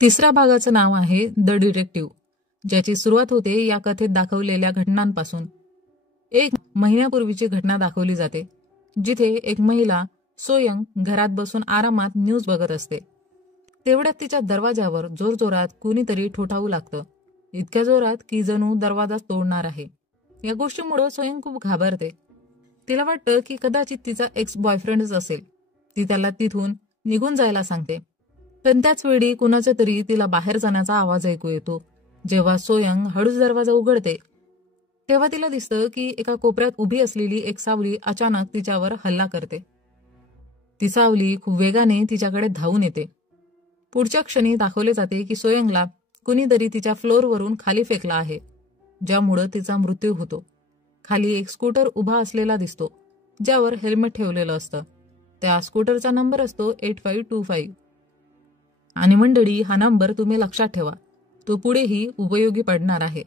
तिसऱ्या भागाचं नाव आहे द डिटेक्टिव्ह, ज्याची सुरुवात होते या कथेत दाखवलेल्या घटनांपासून. एक महिन्यापूर्वीची घटना दाखवली जाते, जिथे एक महिला सोयंग घरात बसून आरामात न्यूज बघत असते. तेवढ्यात तिच्या दरवाजावर जोरजोरात कुणीतरी ठोठावू लागतं, इतक्या जोरात की जणू दरवाजा तोडणार आहे. या गोष्टीमुळे सोयंग खूप घाबरते. तिला वाटतं की कदाचित तिचा एक्स बॉयफ्रेंडच असेल. ती त्याला तिथून निघून जायला सांगते, पण त्याच वेळी कुणाच्या तरी तिला बाहेर जाण्याचा आवाज ऐकू येतो. जेव्हा सोयंग हळूच दरवाजा उघडते, तेव्हा तिला दिसतं की एका कोपऱ्यात उभी असलेली एक सावली अचानक तिच्यावर हल्ला करते. ती सावली खूप वेगाने तिच्याकडे धावून येते. पुढच्या क्षणी दाखवले जाते की सोयंगला कुणीतरी तिच्या फ्लोअरवरून खाली फेकला आहे, ज्यामुळे तिचा मृत्यू होतो. खाली एक स्कूटर उभा असलेला दिसतो, ज्यावर हेल्मेट ठेवलेलं असतं. त्या स्कूटरचा नंबर असतो 8525. आणि मंडळी, हा नंबर तुम्ही लक्षात ठेवा, तो पुढेही उपयोगी पडणार आहे.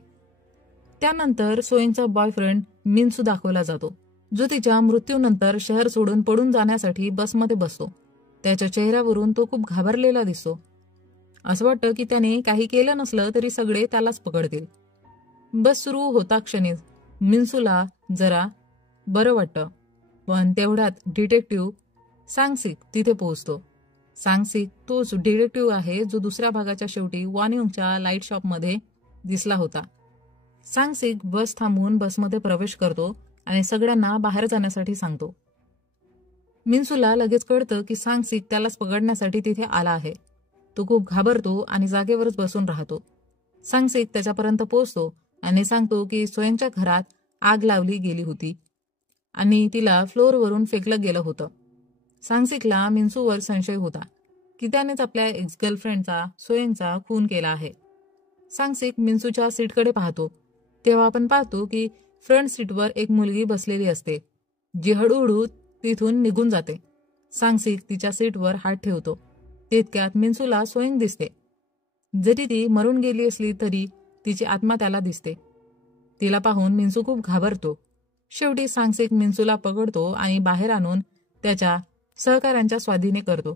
त्यानंतर सोयंगचा बॉयफ्रेंड मिन्सू दाखवला जातो, जो तिच्या मृत्यूनंतर शहर सोडून पडून जाण्यासाठी बसमध्ये बसतो. त्याच्या चेहऱ्यावरून तो खूप घाबरलेला दिसतो. असं वाटतं की त्याने काही केलं नसलं तरी सगळे त्यालाच पकडतील. बस सुरू होता क्षणीच मिन्सूला जरा बरं वाटतं, पण तेवढ्यात डिटेक्टिव्ह सांगसिक तिथे पोहोचतो. सांगसिक तोच डिटेक्टिव्ह आहे जो दुसऱ्या भागाच्या शेवटी वॉन्यूंगच्या लाईट शॉपमध्ये दिसला होता. सांगसिक बस थांबवून बसमध्ये प्रवेश करतो आणि सगळ्यांना बाहेर जाण्यासाठी सांगतो. मिन्सूला लगेच कळतं की सांगसिक त्यालाच पकडण्यासाठी तिथे आला आहे. तो खूप घाबरतो आणि जागेवरच बसून राहतो. सांगसिक त्याच्यापर्यंत पोहोचतो आणि सांगतो की सोयंगच्या घरात आग लावली गेली होती आणि तिला फ्लोअरवरून फेकलं गेलं होतं. सांगसिकला मिन्सूवर संशय होता की त्यानेच आपल्या एक्स गर्लफ्रेंडचा सोयंगचा खून केला आहे. सांगसिक मिन्सूच्या सीटकडे पाहतो, तेव्हा आपण पाहतो की फ्रंट सीटवर एक मुलगी बसलेली असते, जी हळूहळू तिथून निघून जाते. सांगसिक तिच्या सीटवर हात ठेवतो. तितक्यात मिन्सूला सोयंग दिसते. जरी ती मरून गेली असली तरी तिची आत्मा त्याला दिसते. तिला पाहून मिन्सू खूप घाबरतो. शेवटी सांगसिक मिन्सूला पकडतो आणि बाहेर आणून त्याच्या सहकाऱ्यांच्या स्वाधीने करतो.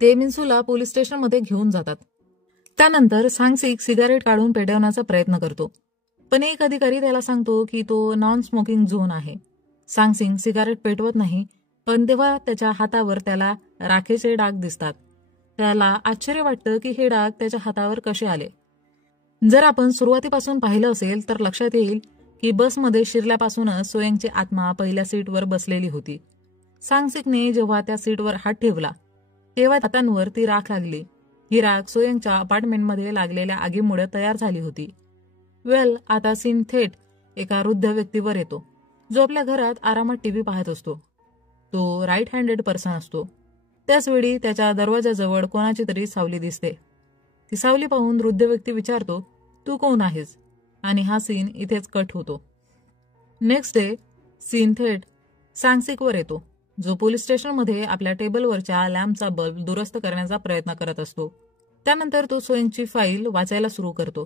ते मिन्सूला पोलीस स्टेशनमध्ये घेऊन जातात. त्यानंतर सांगसिक सिगारेट काढून पेटवण्याचा प्रयत्न करतो, पण एक अधिकारी त्याला सांगतो की तो नॉन स्मोकिंग झोन आहे. सांगसिक सिगारेट पेटवत नाही, पण तेव्हा त्याच्या हातावर त्याला राखेचे डाग दिसतात. त्याला आश्चर्य वाटतं की हे डाग त्याच्या हातावर कसे आले. जर आपण सुरुवातीपासून पाहिलं असेल तर लक्षात येईल की बसमध्ये शिरल्यापासूनच सोयंगची आत्मा पहिल्या सीटवर बसलेली होती. सांगसिकने जेव्हा त्या सीटवर हात ठेवला, तेव्हा हातांवर ती राख लागली. ही राख सोयंगच्या अपार्टमेंटमध्ये लागलेल्या आगीमुळे तयार झाली होती. आता सीन थेट एका वृद्ध व्यक्तीवर येतो, जो आपल्या घरात आरामात टीव्ही पाहत असतो. तो राईट हँडेड पर्सन असतो. त्याचवेळी त्याच्या दरवाजाजवळ कोणाची तरी सावली दिसते. ती सावली पाहून वृद्ध व्यक्ती विचारतो, तू कोण आहेस? आणि हा सीन इथेच कट होतो. नेक्स्ट डे सीन थेट सांगसिकवर येतो, जो पोलीस स्टेशनमध्ये आपल्या टेबलवरच्या लॅम्पचा बल्ब दुरुस्त करण्याचा प्रयत्न करत असतो. त्यानंतर तो सोयंगची फाईल वाचायला सुरू करतो.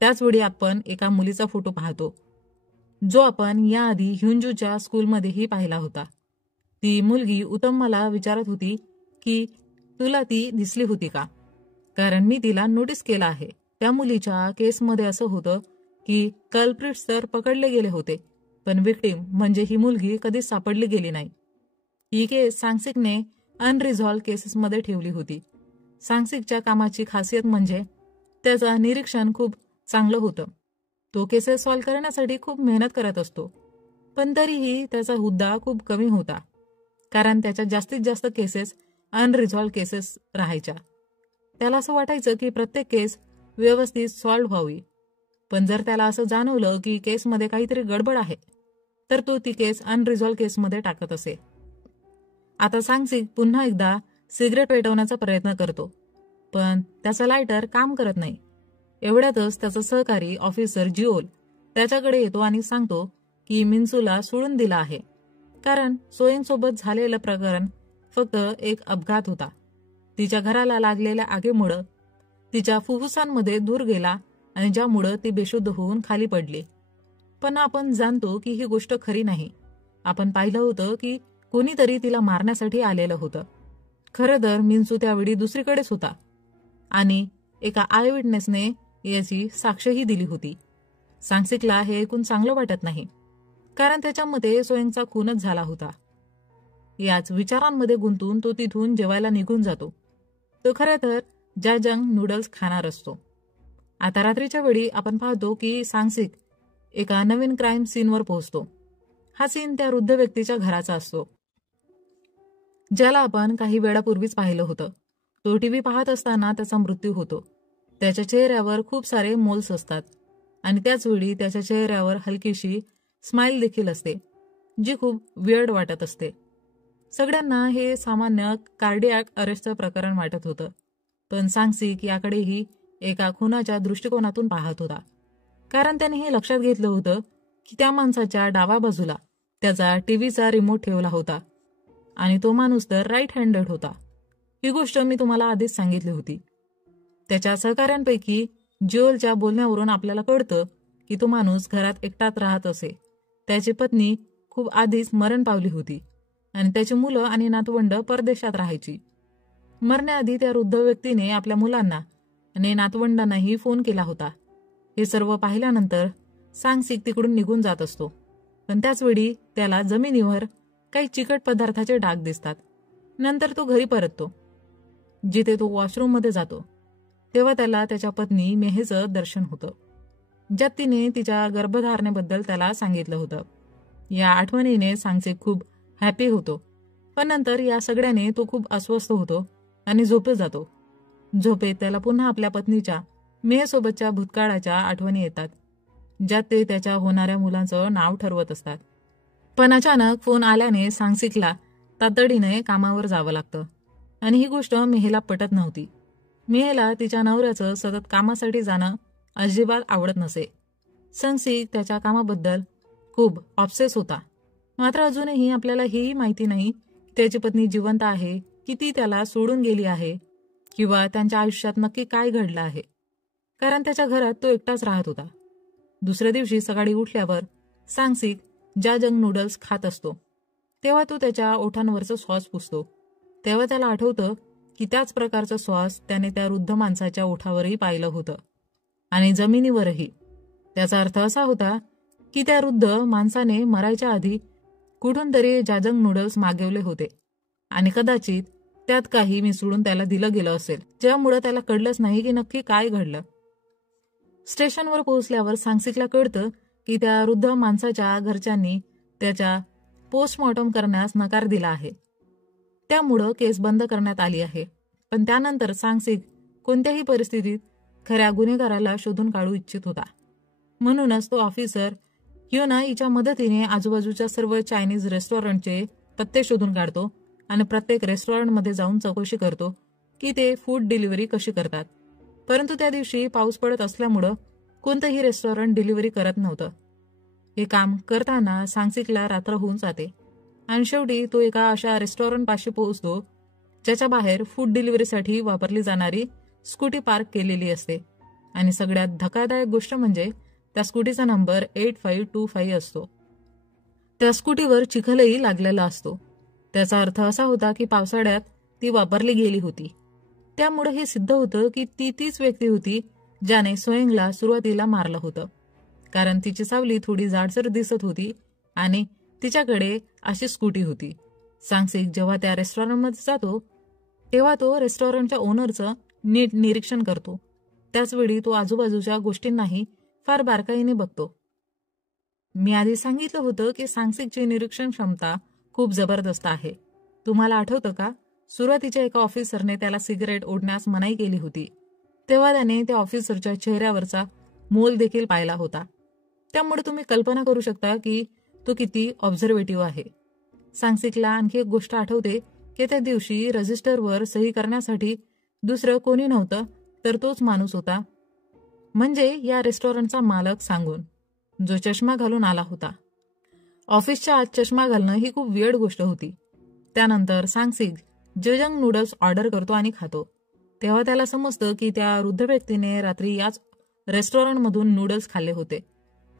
त्याचवेळी आपण एका मुलीचा फोटो पाहतो, जो आपण याआधी ह्युंजूच्या स्कूलमध्येही पाहिला होता. ती मुलगी उत्तम मला विचारत होती की तुला ती दिसली होती का, कारण मी तिला नोटीस केलं आहे. त्या मुलीच्या केसमध्ये असं होतं की कल्प्रिट्स तर पकडले गेले होते, पण विक्टिम म्हणजे ही मुलगी कधीच सापडली गेली नाही. ही केस सांगसिकने अनरिझॉल्व केसेसमध्ये ठेवली होती. सांगसिकच्या कामाची खासियत म्हणजे त्याचं निरीक्षण खूप चांगलं होतं. तो केसेस सॉल्व्ह करण्यासाठी खूप मेहनत करत असतो, पण तरीही त्याचा हुद्दा खूप कमी होता, कारण त्याच्या जास्तीत जास्त केसेस अनरिझॉल्व केसेस राहायच्या. त्याला असं वाटायचं की प्रत्येक केस व्यवस्थित सॉल्व्ह व्हावी, पण जर त्याला असं जाणवलं की केसमध्ये काहीतरी गडबड आहे, तर तो ती केस अनरिझॉल्व केसमध्ये टाकत असे. आता सांगसिक पुन्हा एकदा सिगरेट पेटवण्याचा प्रयत्न करतो, पण त्याचा लायटर काम करत नाही. एवढ्यातच त्याचा सहकारी ऑफिसर जिओल त्याच्याकडे येतो आणि सांगतो की मिन्सूला सोडून दिला आहे, कारण सोयंगसोबत झालेलं प्रकरण फक्त एक अपघात होता. तिच्या घराला लागलेल्या आगीमुळं तिच्या फुफ्फुसांमध्ये धूर गेला आणि ज्यामुळं ती बेशुद्ध होऊन खाली पडली. पण आपण जाणतो की ही गोष्ट खरी नाही. आपण पाहिलं होतं की कोणीतरी तिला मारण्यासाठी आलेलं होतं. खरं तर मिन्सू त्यावेळी दुसरीकडेच होता. आणि एका आय विटनेसने याची साक्षही दिली होती. सांगसिकला हे ऐकून चांगलं वाटत नाही, कारण त्याच्या मते सोयंगचा खूनच झाला होता. याच विचारांमध्ये गुंतून तो तिथून जेवायला निघून जातो. तो खरं तर जाजंग नूडल्स खाणार असतो. आता रात्रीच्या वेळी आपण पाहतो की सांगसिक एका नवीन क्राईम सीनवर पोहोचतो. हा सीन त्या वृद्ध व्यक्तीच्या घराचा असतो, ज्याला आपण काही वेळापूर्वीच पाहिलं होतं. तो टीव्ही पाहत असताना त्याचा मृत्यू होतो. त्याच्या चेहऱ्यावर खूप सारे मोल्स असतात आणि त्याचवेळी त्याच्या चेहऱ्यावर हलकीशी स्माईल देखील असते, जी खूप वियर्ड वाटत असते. सगळ्यांना हे सामान्य कार्डियाक अरेस्टचं प्रकरण वाटत होतं, पण सांगसिक याकडेही एका खुनाच्या दृष्टिकोनातून पाहत होता. कारण त्याने हे लक्षात घेतलं होतं की त्या माणसाच्या डाव्या बाजूला त्याचा टीव्हीचा रिमोट ठेवला होता आणि तो माणूस तर राईट हँडेड होता. ही गोष्ट मी तुम्हाला आधीच सांगितली होती. त्याच्या सहकाऱ्यांपैकी जिओलच्या बोलण्यावरून आपल्याला कळतं की तो माणूस घरात एकटाच राहत असे. त्याची पत्नी खूप आधीच मरण पावली होती आणि त्याची मुलं आणि नातवंड परदेशात राहायची. मरण्याआधी त्या वृद्ध व्यक्तीने आपल्या मुलांना आणि नातवंडांनाही फोन केला होता. हे सर्व पाहिल्यानंतर सांगसिक तिकडून निघून जात असतो, पण त्याचवेळी त्याला जमिनीवर काही चिकट पदार्थाचे डाग दिसतात. नंतर तो घरी परततो, जिथे तो वॉशरूममध्ये जातो. तेव्हा त्याला त्याच्या पत्नी मेहेचं दर्शन होतं, ज्यात तिने तिच्या गर्भधारणेबद्दल त्याला सांगितलं होतं. या आठवणीने सांगसिक खूप हॅपी होतो, पण नंतर या सगळ्याने तो खूप अस्वस्थ होतो आणि झोपेत जातो. झोपेत त्याला पुन्हा आपल्या पत्नीच्या मेहेसोबतच्या भूतकाळाच्या आठवणी येतात, ज्यात ते त्याच्या होणाऱ्या मुलांचं नाव ठरवत असतात. पण अचानक फोन आल्याने सांगसिकला तातडीने कामावर जावं लागतं आणि ही गोष्ट मेहेला पटत नव्हती. मेहेला तिच्या नवऱ्याचं सतत कामासाठी जाणं अजिबात आवडत नसे. सांगसिक त्याच्या कामाबद्दल खूप ऑब्सेस होता. मात्र अजूनही आपल्याला हेही माहिती नाही की त्याची पत्नी जिवंत आहे की ती त्याला सोडून गेली आहे, किंवा त्यांच्या आयुष्यात नक्की काय घडलं आहे, कारण त्याच्या घरात तो एकटाच राहत होता. दुसऱ्या दिवशी सकाळी उठल्यावर सांगसिक जाजंग नूडल्स खात असतो. तेव्हा तो त्याच्या ओठांवरचं सॉस पुसतो. तेव्हा त्याला आठवतं की त्याच प्रकारचं सॉस त्याने त्या वृद्ध माणसाच्या ओठावरही पाहिलं होतं आणि जमिनीवरही. त्याचा अर्थ असा होता की त्या वृद्ध माणसाने मरायच्या आधी कुठून तरी जाजंग नूडल्स मागवले होते आणि कदाचित त्यात काही मिसळून त्याला दिलं गेलं असेल, ज्यामुळे त्याला कळलंच नाही की नक्की काय घडलं. स्टेशनवर पोहोचल्यावर सांगसिकला कळतं की त्या वृद्ध माणसाच्या घरच्यांनी त्याच्या पोस्टमॉर्टम करण्यास नकार दिला आहे. त्यामुळं केस बंद करण्यात आली आहे. पण त्यानंतर सांगसिक कोणत्याही परिस्थितीत खऱ्या गुन्हेगाराला शोधून काढू इच्छित होता. म्हणूनच तो ऑफिसर ह्योना हिच्या मदतीने आजूबाजूच्या सर्व चायनीज रेस्टॉरंटचे पत्ते शोधून काढतो आणि प्रत्येक रेस्टॉरंटमध्ये जाऊन चौकशी करतो की ते फूड डिलिव्हरी कशी करतात. परंतु त्या दिवशी पाऊस पडत असल्यामुळं कोणतंही रेस्टॉरंट डिलिव्हरी करत नव्हतं. हे काम करताना सांगसिकला रात्र होऊन जाते आणि शेवटी तो एका अशा रेस्टॉरंटपाशी पोहोचतो ज्याच्या बाहेर फूड डिलिव्हरीसाठी वापरली जाणारी स्कूटी पार्क केलेली असते. आणि सगळ्यात धक्कादायक गोष्ट म्हणजे त्या स्कूटीचा नंबर 8525 असतो. त्या स्कूटीवर चिखलही लागलेला असतो. त्याचा अर्थ असा होता की पावसाळ्यात ती वापरली गेली होती. त्यामुळे हे सिद्ध होतं की ती तीच व्यक्ती होती ज्याने सोयंगला सुरुवातीला मारलं होतं, कारण तिची सावली थोडी जाडसर दिसत होती आणि तिच्याकडे अशी स्कूटी होती. सांगसिक जेव्हा त्या रेस्टॉरंटमध्ये जातो तेव्हा तो रेस्टॉरंटच्या ओनरचं नीट निरीक्षण करतो. त्याचवेळी तो आजूबाजूच्या गोष्टींनाही फार बारकाईने बघतो. मी आधी सांगितलं होतं की सांगसिकची निरीक्षण क्षमता खूप जबरदस्त आहे. तुम्हाला आठवतं का, सुरुवातीच्या एका ऑफिसरने त्याला सिगरेट ओढण्यास मनाई केली होती. तेव्हा त्याने त्या ऑफिसरच्या चेहऱ्यावरचा मोल देखील पाहिला होता. त्यामुळे तुम्ही कल्पना करू शकता की तो किती ऑब्झर्वेटिव्ह आहे. सांगसिकला आणखी एक गोष्ट आठवते की त्या दिवशी रजिस्टरवर सही करण्यासाठी दुसरं कोणी नव्हतं तर तोच माणूस होता, म्हणजे या रेस्टॉरंटचा मालक सांगून, जो चष्मा घालून आला होता. ऑफिसच्या आत चष्मा घालणं ही खूप वियर्ड गोष्ट होती. त्यानंतर सांगसिक जाजंग नूडल्स ऑर्डर करतो आणि खातो. तेव्हा त्याला समजतं की त्या वृद्ध व्यक्तीने रात्री याच रेस्टॉरंटमधून नूडल्स खाल्ले होते.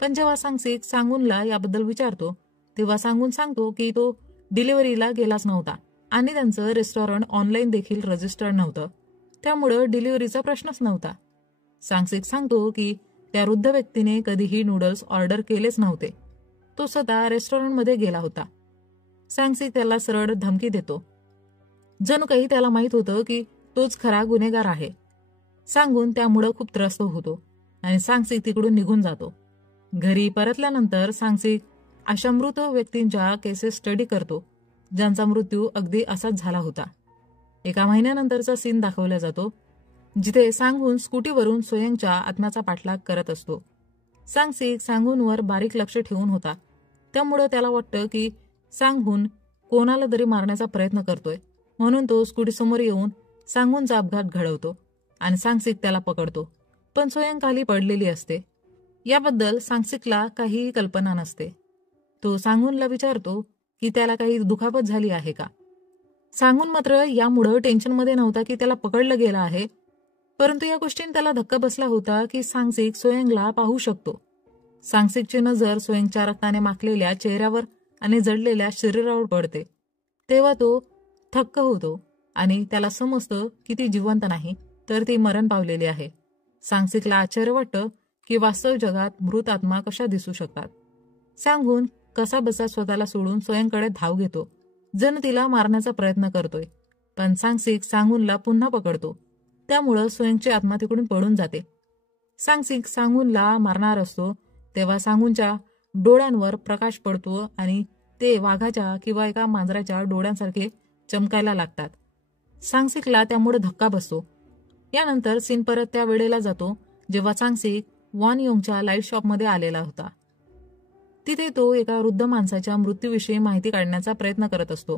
पण जेव्हा सांगसिक सांगूनला याबद्दल विचारतो तेव्हा सांगून सांगतो की तो डिलिव्हरीला गेलाच नव्हता आणि त्यांचं रेस्टॉरंट ऑनलाईन देखील रजिस्टर्ड नव्हतं. त्यामुळं डिलिव्हरीचा प्रश्नच नव्हता. सांगसिक सांगतो की त्या वृद्ध व्यक्तीने कधीही नूडल्स ऑर्डर केलेच नव्हते. तो स्वतः रेस्टॉरंटमध्ये गेला होता. सांगसिक त्याला सरळ धमकी देतो. जणू काही त्याला माहित होतं की तोच खरा गुन्हेगार आहे. सांगून त्यामुळं खूप त्रस्त होतो आणि सांगसिक तिकडून निघून जातो. घरी परतल्यानंतर सांगसिक अशा मृत व्यक्तींच्या केसेस स्टडी करतो ज्यांचा मृत्यू अगदी असाच झाला होता. एका महिन्यानंतरचा सीन दाखवला जातो जिथे सांगून स्कूटीवरून सोयंगच्या आत्म्याचा पाठलाग करत असतो. सांगसिक सांगूनवर बारीक लक्ष ठेवून होता. त्यामुळं त्याला वाटतं की सांगून कोणाला तरी मारण्याचा प्रयत्न करतोय, म्हणून तो स्कूटीसमोर येऊन सांगूनचा अपघात घडवतो आणि सांगसिक त्याला पकडतो. पण सोयंग खाली पडलेली असते. याबद्दल सांगसिकला काहीही कल्पना नसते. तो सांगूनला विचारतो की त्याला काही दुखापत झाली आहे का. सांगून मात्र यामुळं टेन्शनमध्ये नव्हता की त्याला पकडलं गेलं आहे, परंतु या गोष्टीने त्याला धक्का बसला होता की सांगसिक सोयंगला पाहू शकतो. सांगसिकची नजर सोयंगच्या रक्ताने माखलेल्या चेहऱ्यावर आणि जडलेल्या शरीरावर पडते. तेव्हा तो थक्क होतो आणि त्याला समजतं की ती जिवंत नाही तर ती मरण पावलेली आहे. सांगसिकला आश्चर्य वाटतं की वास्तव जगात मृत आत्मा कशा दिसू शकतात. सांगून कसा बसा स्वतःला सोडून सोयंगकडे धाव घेतो, जण तिला मारण्याचा प्रयत्न करतोय. पण सांगसिक सांगूनला पुन्हा पकडतो. त्यामुळं सोयंगची आत्मा तिकडून पळून जाते. सांगसिक सांगूनला मारणार असतो तेव्हा सांगूनच्या डोळ्यांवर प्रकाश पडतो आणि ते वाघाच्या किंवा एका मांजराच्या डोळ्यांसारखे चमकायला लागतात. सांगसिकला त्यामुळे धक्का बसतो. यानंतर सीन परत त्या वेळेला जातो जेव्हा सांगसिक वॉन योंगच्या लाईट शॉपमध्ये आलेला होता. तिथे तो एका वृद्ध माणसाच्या मृत्यूविषयी माहिती काढण्याचा प्रयत्न करत असतो.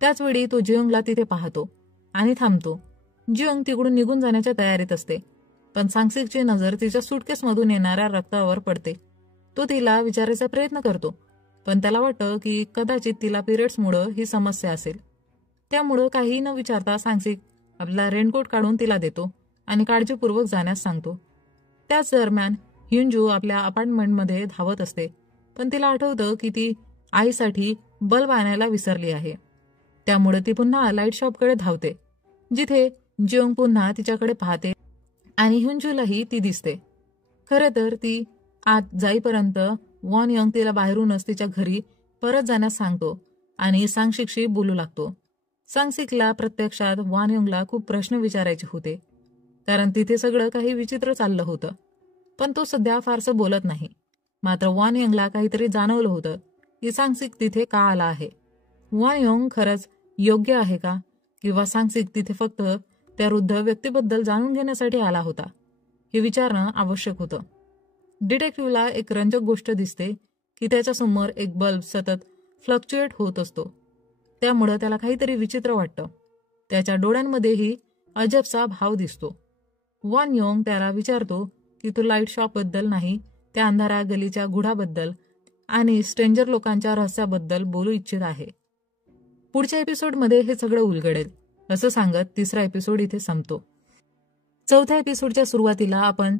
त्याचवेळी तो जियोंगला तिथे पाहतो आणि थांबतो. जियोंग तिकडून निघून जाण्याच्या तयारीत असते, पण सांगसिकची नजर तिच्या सुटकेसमधून येणाऱ्या रक्तावर पडते. तो तिला विचारायचा प्रयत्न करतो, पण त्याला वाटतं की कदाचित तिला पिरियड्समुळं ही समस्या असेल. त्यामुळं काहीही न विचारता सांगसिक आपला रेनकोट काढून तिला देतो आणि काळजीपूर्वक जाण्यास सांगतो. त्याच दरम्यान ह्युंजू आपल्या अपार्टमेंटमध्ये धावत असते, पण तिला आठवतं की ती आईसाठी बल्ब आणायला विसरली आहे. त्यामुळे ती पुन्हा लाईट शॉपकडे धावते, जिथे जियोंग पुन्हा तिच्याकडे पाहते आणि ह्युंजूलाही ती दिसते. खरं तर ती आत जाईपर्यंत वॉन योंग तिला बाहेरूनच तिच्या घरी परत जाण्यास सांगतो आणि सांगसिकशी बोलू लागतो. सांगसिकला प्रत्यक्षात वॉन योंगला खूप प्रश्न विचारायचे होते, कारण तिथे सगळं काही विचित्र चाललं होतं. पण तो सध्या फारसं बोलत नाही. मात्र वॉन योंगला काहीतरी जाणवलं होतं की सांगसिक तिथे का आला आहे. वॉन योंग खरंच योग्य आहे का, किंवा सांगसिक तिथे फक्त त्या वृद्ध व्यक्तीबद्दल जाणून घेण्यासाठी आला होता, हे विचारणं आवश्यक होतं. डिटेक्टिव्हला एक रंजक गोष्ट दिसते की त्याच्यासमोर एक बल्ब सतत फ्लक्च्युएट होत असतो. त्यामुळं त्याला काहीतरी विचित्र वाटतं. त्याच्या डोळ्यांमध्येही अजबसा भाव दिसतो. वॉन योंग त्याला विचारतो की तू लाईट शॉपबद्दल नाही, त्या अंधाऱ्या गलीच्या गुढाबद्दल आणि स्ट्रेंजर लोकांच्या रहस्याबद्दल बोलू इच्छित आहे. पुढच्या एपिसोडमध्ये हे सगळं उलगडेल, असं सांगत तिसरा एपिसोड इथे संपतो. चौथ्या एपिसोडच्या सुरुवातीला आपण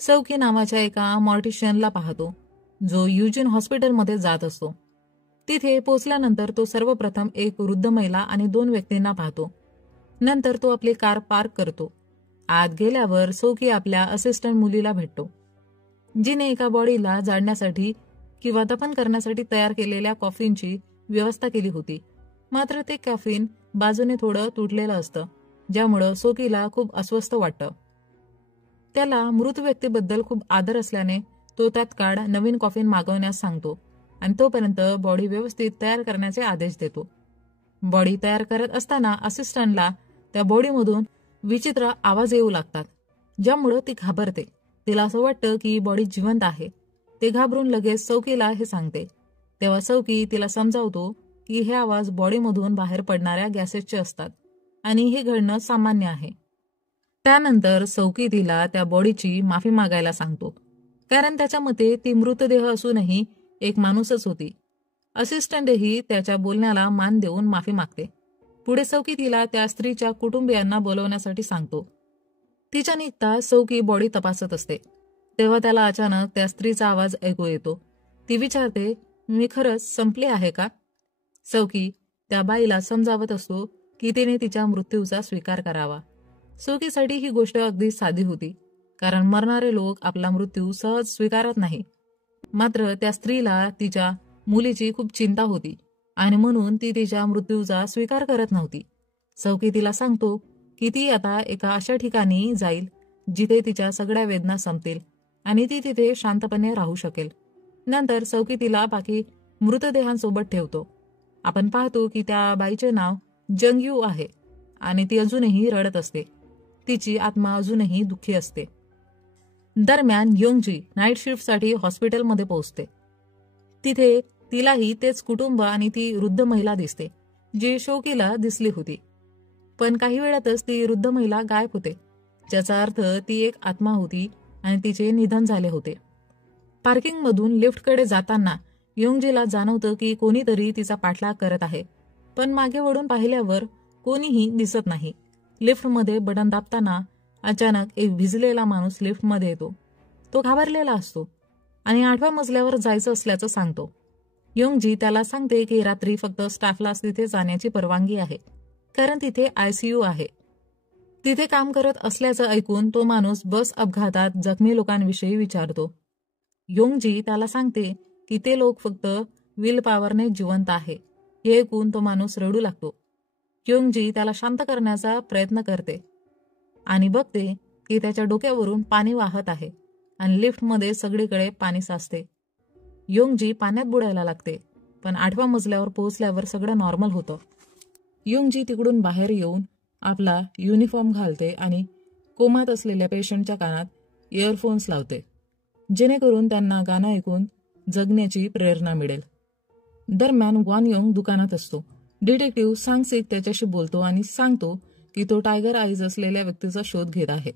सौकी नावाच्या एका मॉर्टिशियनला पाहतो, जो युजिन हॉस्पिटलमध्ये जात असतो. तिथे पोचल्यानंतर तो सर्वप्रथम एक वृद्ध महिला आणि 2 व्यक्तींना पाहतो. नंतर तो आपली कार पार्क करतो. आत गेल्यावर सौकी आपल्या असिस्टंट मुलीला भेटतो, जिने एका बॉडीला जाळण्यासाठी किंवा दफन करण्यासाठी तयार केलेल्या कॉफीनची व्यवस्था केली होती. मात्र ते कॉफीन बाजूने थोडं तुटलेलं असतं, ज्यामुळं सौकीला खूप अस्वस्थ वाटतं. त्याला मृत व्यक्तीबद्दल खूप आदर असल्याने तो तात्काळ नवीन कॉफीन मागवण्यास सांगतो आणि तोपर्यंत बॉडी व्यवस्थित तयार करण्याचे आदेश देतो. बॉडी तयार करत असताना असिस्टंटला त्या बॉडीमधून विचित्र आवाज येऊ लागतात, ज्यामुळं ती घाबरते. तिला असं वाटतं की बॉडी जिवंत आहे. ते घाबरून लगेच सौकीला हे सांगते. तेव्हा सौकी तिला समजावतो की हे आवाज बॉडीमधून बाहेर पडणाऱ्या गॅसेसचे असतात आणि हे घडणं सामान्य आहे. त्यानंतर सौकी तिला त्या बॉडीची माफी मागायला सांगतो, कारण त्याच्या मते ती मृतदेह असूनही एक माणूसच होती. असिस्टंटही त्याच्या बोलण्याला मान देऊन माफी मागते. पुढे सौकी तिला त्या स्त्रीच्या कुटुंबियांना बोलवण्यासाठी सांगतो. तिच्या निघता सौकी बॉडी तपासत असते. तेव्हा त्याला अचानक त्या स्त्रीचा आवाज ऐकू येतो. ती विचारते, मी खरंच संपली आहे का? सौकी त्या बाईला समजावत असतो की तिने तिच्या मृत्यूचा स्वीकार करावा. सौकीसाठी ही गोष्ट अगदी साधी होती, कारण मरणारे लोक आपला मृत्यू सहज स्वीकारत नाही. मात्र त्या स्त्रीला तिच्या मुलीची खूप चिंता होती आणि म्हणून ती तिच्या मृत्यूचा स्वीकार करत नव्हती. सौकी तिला सांगतो की ती आता एका अशा ठिकाणी जाईल जिथे तिच्या सगळ्या वेदना संपतील आणि ती तिथे शांतपणे राहू शकेल. नंतर सौकी तिला बाकी मृतदेहांसोबत ठेवतो. आपण पाहतो की त्या बाईचे नाव जंगयू आहे आणि ती अजूनही रडत असते. तिची आत्मा अजूनही दुःखी असते. दरम्यान योंगजी नाईट शिफ्टसाठी हॉस्पिटलमध्ये पोहोचते. तिथे तिलाही तेच कुटुंब आणि ती वृद्ध महिला दिसते जी शौकीला दिसली होती. पण काही वेळातच ती वृद्ध महिला गायब होते, ज्याचा अर्थ ती एक आत्मा होती आणि तिचे निधन झाले होते. पार्किंगमधून लिफ्टकडे जाताना योंगजीला जाणवतं की कोणीतरी तिचा पाठलाग करत आहे, पण मागे वळून पाहिल्यावर कोणीही दिसत नाही. लिफ्टमध्ये बटन दाबताना अचानक एक भिजलेला माणूस लिफ्टमध्ये येतो. तो घाबरलेला असतो आणि 8व्या मजल्यावर जायचं असल्याचं सांगतो. योंगजी त्याला सांगते की रात्री फक्त स्टाफलाच तिथे जाण्याची परवानगी आहे, कारण तिथे ICU आहे. तिथे काम करत असल्याचं ऐकून तो माणूस बस अपघातात जखमी लोकांविषयी विचारतो. योंगजी त्याला सांगते की ते लोक फक्त विल पॉवरने जिवंत आहे. हे ऐकून तो माणूस रडू लागतो. योंगजी त्याला शांत करण्याचा प्रयत्न करते आणि बघते की त्याच्या डोक्यावरून पाणी वाहत आहे आणि लिफ्टमध्ये सगळीकडे पाणी साचते. योंगजी पाण्यात बुडायला लागते, पण 8व्या मजल्यावर पोहोचल्यावर सगळं नॉर्मल होतं. योंगजी तिकडून बाहेर येऊन आपला युनिफॉर्म घालते आणि कोमात असलेल्या पेशंटच्या कानात इयरफोन्स लावते, जेणेकरून त्यांना गाणं ऐकून जगण्याची प्रेरणा मिळेल. दरम्यान ग्वान योंग दुकानात असतो. डिटेक्टिव्ह सांगसिक त्याच्याशी बोलतो आणि सांगतो की तो टायगर आईज असलेल्या व्यक्तीचा शोध घेत आहे.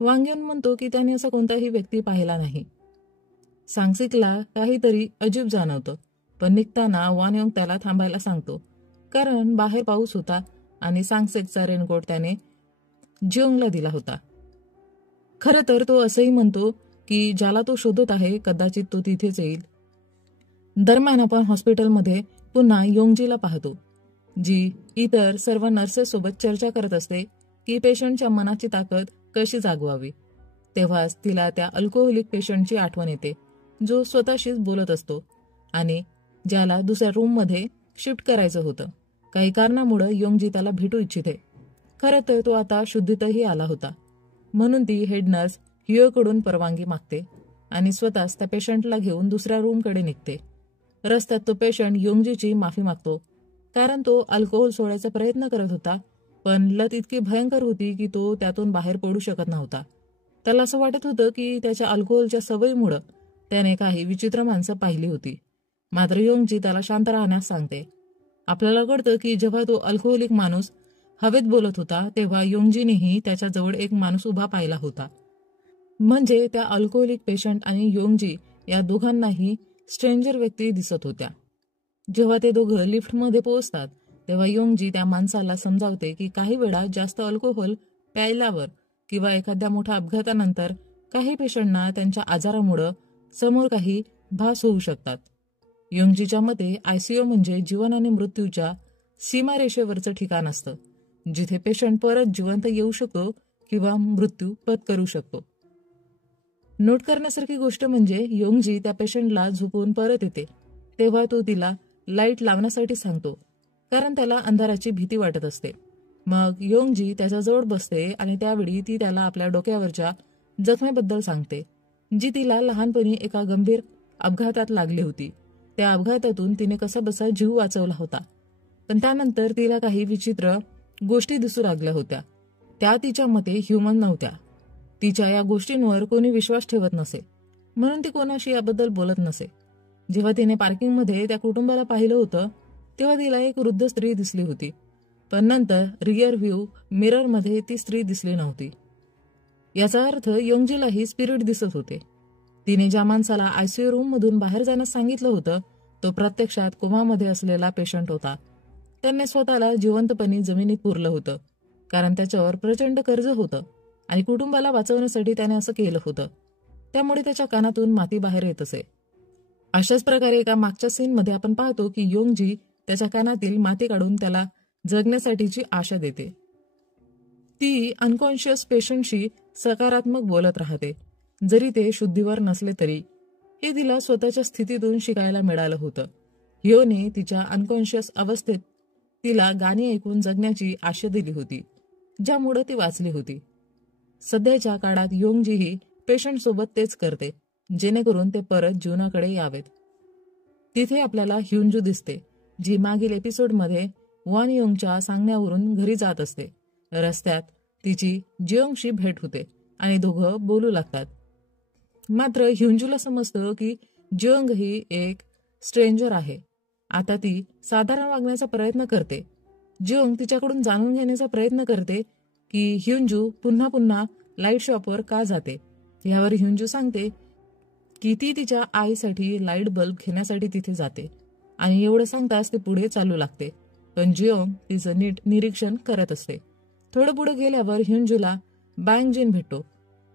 वांग्युन म्हणतो की त्याने असा कोणताही व्यक्ती पाहिला नाही. सांगसिकला काहीतरी अजीब जाणवतं, पण निघताना वान योंग त्याला थांबायला सांगतो, कारण बाहेर पाऊस होता आणि सांगसिकचा रेनकोट त्याने जिओंगला दिला होता. खरं तर तो असंही म्हणतो की ज्याला तो शोधत आहे कदाचित तो तिथेच येईल. दरम्यान आपण हॉस्पिटलमध्ये पुन्हा योंगजीला पाहतो, जी इतर सर्व नर्सेससोबत चर्चा करत असते की पेशंटच्या मनाची ताकद कशी जागवावी. तेव्हाच तिला त्या अल्कोहोलिक पेशंटची आठवण येते, जो स्वतःशीच बोलत असतो आणि ज्याला दुसऱ्या रूममध्ये शिफ्ट करायचं होतं. काही कारणामुळे योंगजी त्याला भेटू इच्छिते. खरं तर तो आता शुद्धीतही आला होता, म्हणून ती हेड नर्स हियोकडून परवानगी मागते आणि स्वतःच त्या पेशंटला घेऊन दुसऱ्या रूमकडे निघते. रस्त्यात तो पेशंट योंगजीची माफी मागतो, कारण तो अल्कोहोल सोडायचा प्रयत्न करत होता, पण लत इतकी भयंकर होती की तो त्यातून बाहेर पडू शकत नव्हता. त्याला असं वाटत होतं की त्याच्या अल्कोहोलच्या सवयीमुळे त्याने काही विचित्र माणसं पाहिली होती. मात्र योंगजी त्याला शांत राहण्यास सांगते. आपल्याला कळतं की जेव्हा तो अल्कोहोलिक माणूस हवेत बोलत होता तेव्हा योंगजीनेही त्याच्याजवळ एक माणूस उभा पाहिला होता. म्हणजे त्या अल्कोहोलिक पेशंट आणि योंगजी या दोघांनाही स्ट्रेंजर व्यक्ती दिसत होत्या. जेव्हा ते दोघं लिफ्टमध्ये पोहोचतात तेव्हा योंगजी त्या माणसाला समजावते की काही वेळा जास्त अल्कोहोल प्यायल्यावर किंवा एखाद्या मोठ्या अपघातानंतर काही पेशंटना त्यांच्या आजारामुळे समोर काही भास होऊ शकतात. योंगजीच्या मते ICU म्हणजे जीवन आणि मृत्यूच्या सीमारेषेवरचं ठिकाण असतं, जिथे पेशंट परत जिवंत येऊ शकतो किंवा मृत्यू पत्करू शकतो. नोट करण्यासारखी गोष्ट म्हणजे योंगजी त्या पेशंटला झोपवून परत येते तेव्हा तो तिला लाईट लावण्यासाठी सांगतो, कारण त्याला अंधाराची भीती वाटत असते. मग योंगजी त्याच्याजवळ बसते आणि त्यावेळी ती त्याला आपल्या डोक्यावरच्या जखमेबद्दल सांगते, जी तिला लहानपणी एका गंभीर अपघातात लागली होती. त्या अपघातातून तिने कसाबसा जीव वाचवला होता, पण त्यानंतर तिला काही विचित्र गोष्टी दिसू लागल्या होत्या. त्या तिच्या मते ह्युमन नव्हत्या. तिच्या या गोष्टींवर कोणी विश्वास ठेवत नसे, म्हणून ती कोणाशी याबद्दल बोलत नसे. जेव्हा तिने पार्किंगमध्ये त्या कुटुंबाला पाहिलं होतं तेव्हा तिला एक वृद्ध स्त्री दिसली होती, पण नंतर रिअर व्ह्यू मिररमध्ये ती स्त्री दिसली नव्हती. याचा अर्थ योंगजीलाही स्पिरिट दिसत होते. तिने ज्या माणसाला ICU रूममधून बाहेर जाण्यास सांगितलं होतं तो प्रत्यक्षात कोमामध्ये असलेला पेशंट होता. त्याने स्वतःला जिवंतपणी जमिनीत पुरलं होतं, कारण त्याच्यावर प्रचंड कर्ज होतं आणि कुटुंबाला वाचवण्यासाठी त्याने असं केलं होतं. त्यामुळे त्याच्या कानातून माती बाहेर येत असे. अशाच प्रकारे एका मागच्या सीनमध्ये आपण पाहतो की योंगजी त्याच्या कानातील माती काढून त्याला जगण्यासाठीची आशा देते. ती अनकॉन्शियस पेशंटशी सकारात्मक बोलत राहते, जरी ते शुद्धीवर नसले तरी. हे तिला स्वतःच्या स्थितीतून शिकायला मिळालं होतं. ह्योने तिच्या अनकॉन्शियस अवस्थेत तिला गाणी ऐकून जगण्याची आशा दिली होती, ज्यामुळे ती वाचली होती. सध्याच्या काळात योंगजीही पेशंटसोबत तेच करते, जेणेकरून ते परत जीवनाकडे यावेत. तिथे आपल्याला ह्युंजू दिसते, जी मागील एपिसोडमध्ये वॉन योंगच्या सांगण्यावरून घरी जात असते. रस्त्यात तिची जियोंगशी भेट होते आणि दोघं बोलू लागतात. मात्र ह्युंजूला समजतं की जियोंग ही एक स्ट्रेंजर आहे. आता ती साधारण वागण्याचा प्रयत्न करते. जियोंग तिच्याकडून जाणून घेण्याचा प्रयत्न करते की ह्युंजू पुन्हा पुन्हा लाईट शॉपवर का जाते. यावर ह्युंजू सांगते की ती तिच्या आईसाठी लाईट बल्ब घेण्यासाठी तिथे जाते आणि एवढं सांगताच ते पुढे चालू लागते. पण जियोंग तिचं नीट निरीक्षण करत असते. थोडं पुढे गेल्यावर ह्युंजूला बँग जिन भेटतो,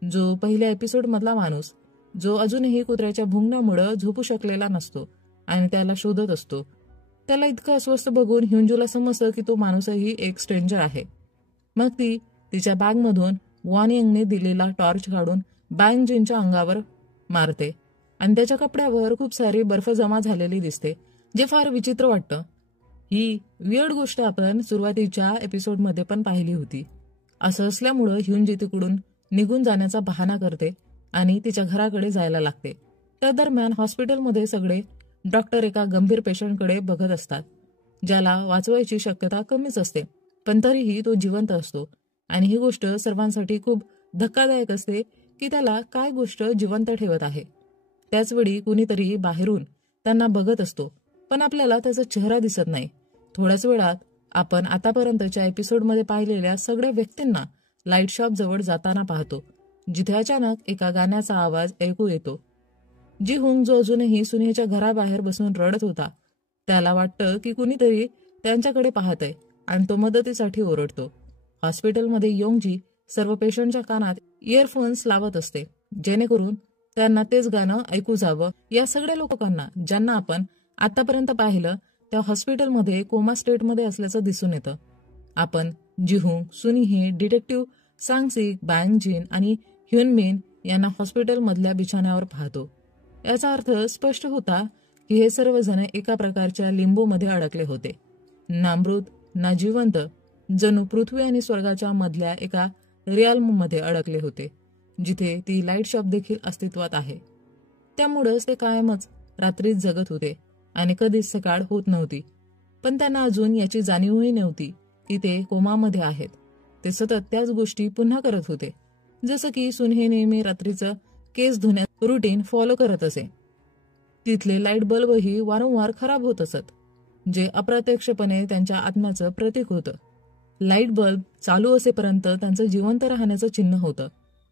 जो पहिल्या एपिसोडमधला माणूस, जो अजूनही कुत्र्याच्या भुंगणामुळे झोपू शकलेला नसतो आणि त्याला शोधत असतो. त्याला इतकं अस्वस्थ बघून ह्युंजूला समजतं की तो माणूसही एक स्ट्रेंजर आहे. मग ती तिच्या बॅगमधून वॉन यंगने दिलेला टॉर्च काढून बँग जिनच्या अंगावर मारते आणि त्याच्या कपड्यावर खूप सारी बर्फ जमा झालेली दिसते, जे फार विचित्र वाटतं. ही वियर्ड गोष्ट आपण सुरुवातीच्या एपिसोडमध्ये पण पाहिली होती. असं असल्यामुळं ह्युंजी तिकडून निघून जाण्याचा बहाणा करते आणि तिच्या घराकडे जायला लागते. त्या दरम्यान हॉस्पिटलमध्ये सगळे डॉक्टर एका गंभीर पेशंटकडे बघत असतात, ज्याला वाचवायची शक्यता कमीच असते, पण तरीही तो जिवंत असतो. आणि ही गोष्ट सर्वांसाठी खूप धक्कादायक असते की त्याला काय गोष्ट जिवंत ठेवत आहे. त्याचवेळी कुणीतरी बाहेरून त्यांना बघत असतो, पण आपल्याला त्याचा चेहरा दिसत नाही. थोड्याच वेळात आपण आतापर्यंतच्या एपिसोडमध्ये पाहिलेल्या सगळ्या व्यक्तींना लाईट शॉप जवळ जाताना पाहतो, जिथे अचानक एका गाण्याचा आवाज ऐकू येतो. जी हुंग, जो अजूनही सुनेच्या घराबाहेर बसून रडत होता, त्याला वाटतं की कुणीतरी त्यांच्याकडे पाहतंय आणि तो मदतीसाठी ओरडतो. हॉस्पिटलमध्ये योंगजी सर्व पेशंटच्या कानात इयरफोन्स लावत असते, जेणेकरून त्यांना तेच गाणं ऐकू जावं. या सगळ्या लोकांना, ज्यांना आपण आतापर्यंत पाहिलं, त्या हॉस्पिटलमध्ये कोमा स्टेटमध्ये असल्याचं दिसून येतं. आपण जिहुंग, सुनीहे, डिटेक्टिव्ह सांगसिक, बँग जिन आणि ह्युनमिन यांना हॉस्पिटलमधल्या बिछाण्यावर पाहतो. याचा अर्थ स्पष्ट होता की हे सर्वजण एका प्रकारच्या लिंबोमध्ये अडकले होते, ना मृत ना जिवंत, जणू पृथ्वी आणि स्वर्गाच्या मधल्या एका रियाल्ममध्ये अडकले होते, जिथे ती लाईट शॉप देखील अस्तित्वात आहे. त्यामुळंच ते कायमच रात्रीच जगत होते आणि कधीच सकाळ होत नव्हती. पण त्यांना अजून याची जाणीवही नव्हती की ते कोमामध्ये आहेत. ते सतत त्याच गोष्टी पुन्हा करत होते, जसं की सुनहे नेहमी रात्रीचं केस धुण्यात रुटीन फॉलो करत असे. तिथले लाईट बल्बही वारंवार खराब होत असत, जे अप्रत्यक्षपणे त्यांच्या आत्म्याचं प्रतीक होतं. लाईट बल्ब चालू असेपर्यंत त्यांचं जिवंत राहण्याचं चिन्ह होतं,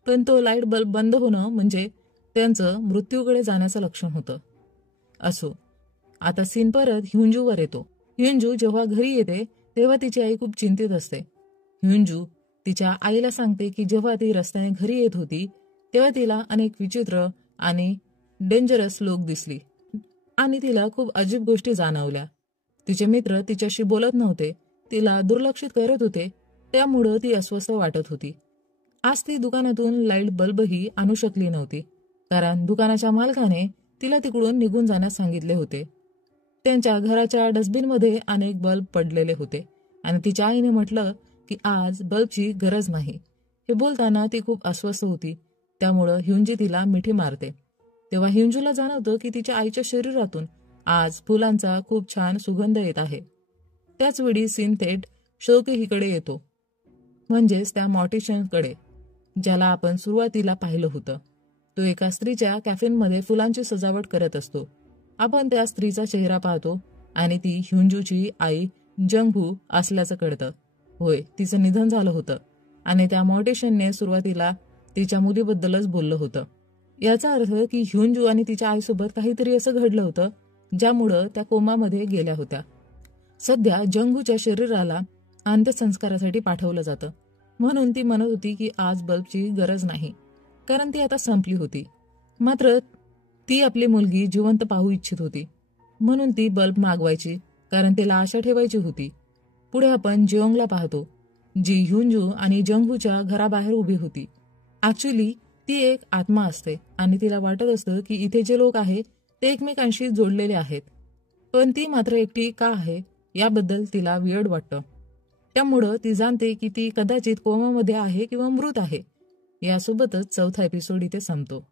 पण तो लाईट बल्ब बंद होणं म्हणजे त्यांचं मृत्यूकडे जाण्याचं लक्षण होतं. असो, आता सीन परत ह्युंजूवर येतो. ह्युंजू जेव्हा घरी येते तेव्हा तिची आई खूप चिंतित असते. ह्युंजू तिच्या आईला सांगते की जेव्हा ती रस्त्याने घरी येत होती तेव्हा तिला अनेक विचित्र आणि डेंजरस लोक दिसली आणि तिला खूप अजीब गोष्टी जाणवल्या. तिचे मित्र तिच्याशी बोलत नव्हते, तिला दुर्लक्षित करत होते, त्यामुळं ती अस्वस्थ वाटत होती. आज ती दुकानातून लाईट बल्बही आणू शकली नव्हती, कारण दुकानाच्या मालकाने तिला तिकडून निघून जाण्यास सांगितले होते. त्यांच्या घराच्या डस्टबिनमध्ये अनेक बल्ब पडलेले होते आणि तिच्या आईने म्हटलं की आज बल्बची गरज नाही. हे बोलताना ती खूप अस्वस्थ होती, त्यामुळं ह्युंजी तिला मिठी मारते. तेव्हा ह्युंजूला जाणवतं की तिच्या आईच्या शरीरातून आज फुलांचा खूप छान सुगंध येत आहे. त्याचवेळी सीन थेट शोकेहीकडे येतो, म्हणजेच त्या मॉर्टिशियनकडे, ज्याला आपण सुरुवातीला पाहिलं होतं. तो एका स्त्रीच्या कॅफेनमध्ये फुलांची सजावट करत असतो. आपण त्या स्त्रीचा चेहरा पाहतो आणि ती ह्युंजूची आई जंगहू असल्याचं कळतं. होय, तिचं निधन झालं होतं आणि त्या मॉर्टिशियनने सुरुवातीला तिच्या मुलीबद्दलच बोललं होतं. याचा अर्थ की ह्युंजू आणि तिच्या आईसोबत काहीतरी असं घडलं होतं, ज्यामुळं त्या कोमामध्ये गेल्या होत्या. सध्या जंगहूच्या शरीराला अंत्यसंस्कारासाठी पाठवलं जातं, म्हणून ती म्हणत होती की आज बल्बची गरज नाही, कारण ती आता संपली होती. मात्र ती आपली मुलगी जिवंत पाहू इच्छित होती, म्हणून ती बल्ब मागवायची, कारण तिला आशा ठेवायची होती. पुढे आपण जियोंगला पाहतो. जी ह्युंजू आणि जंगहूच्या घराबाहेर उभी होती. ऍक्च्युली ती एक आत्मा असते आणि तिला वाटत असतं की इथे जे लोक आहेत ते एकमेकांशी जोडलेले आहेत, पण ती मात्र एकटी का आहे याबद्दल तिला वियर्ड वाटतं. त्यामुळं ती जाणते की ती कदाचित कोमामध्ये आहे किंवा मृत आहे. यासोबतच चौथा एपिसोड इथे संपतो.